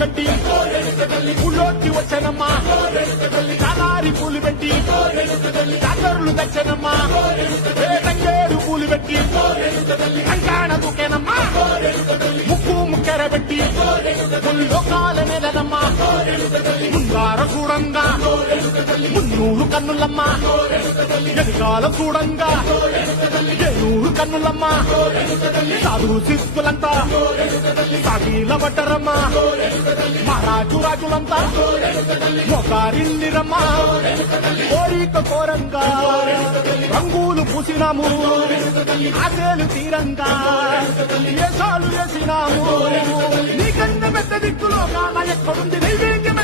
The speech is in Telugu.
కట్టి ఊళ్ళోకి వచ్చానమ్మా కాలారి పూలు పెట్టి డాక్టర్లు తెచ్చానమ్మా తంగేడు పూలు పెట్టి కంకాణ దూకేనమ్మా ముక్కు ముక్కెర పెట్టి లోకాల నెలనమ్మా ముందార చూడంగా మున్నూరు కన్నులమ్మా ఎదుగాల చూడంగా ఏనూరు కన్నులమ్మా సాధు శిస్తులంతా సాగిల పట్టరమ్మా మహారాజు రాజులంతా మొగారిల్లిరమ్మా కోరిక కోరంగా రంగులు పూసినాము ఆశలు తీరంగా వేషాలు వేసినాము నీకన్నా పెద్ద దిక్కులో కాన ఎక్కడుంది నైవేద్యం